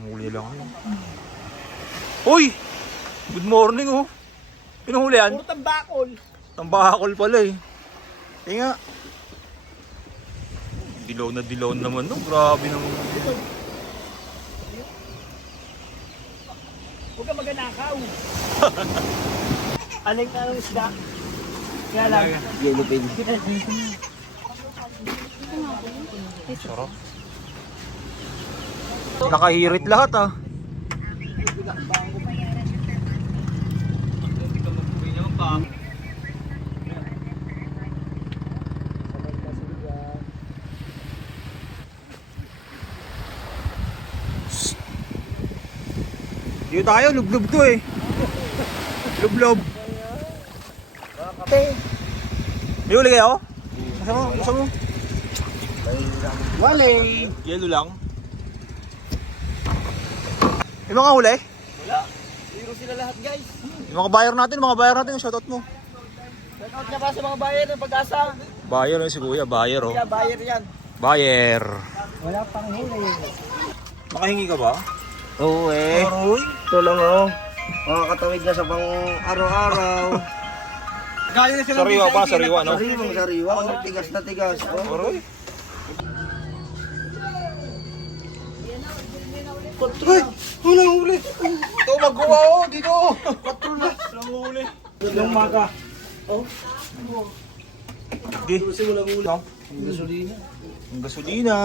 Huli lang yun. Uy! Good morning oh. Pinuhuli yan? Puro tambakol. Tambakol pala eh. Tinga. Dilaw na naman no. Grabe naman. Huwag ka maganakaw. Aling na ng isda. Kaya lang. Yellow pin. Sarap. Nakahirit lahat ah. Dito tayo, lublub to eh. Lublub. May huli kayo? Masa mo? Wale! Yelo lang. Yung mga huli? Wala. Zero sila lahat guys. Yung mga buyer natin, shoutout mo. Shoutout niya ba sa mga buyer ng Pag-asa? Buyer si kuya, buyer oh. Kaya buyer yan. Buyer. Wala pang huli. Nakahingi ka ba? Oo eh. Aroy. Ito lang oh. Makakatawid na sa pang araw-araw. Galing na sila. Sariwa pa, sariwa no? Sariwang sariwa. Oh, tigas na tigas. Oh. Aroy. Ay! Walang huli. Ito magkuha oh, dito. Patro na. Walang huli. Yung maga. Di. Kasi walang huli. No? Ang gasolina. Ang gasolina.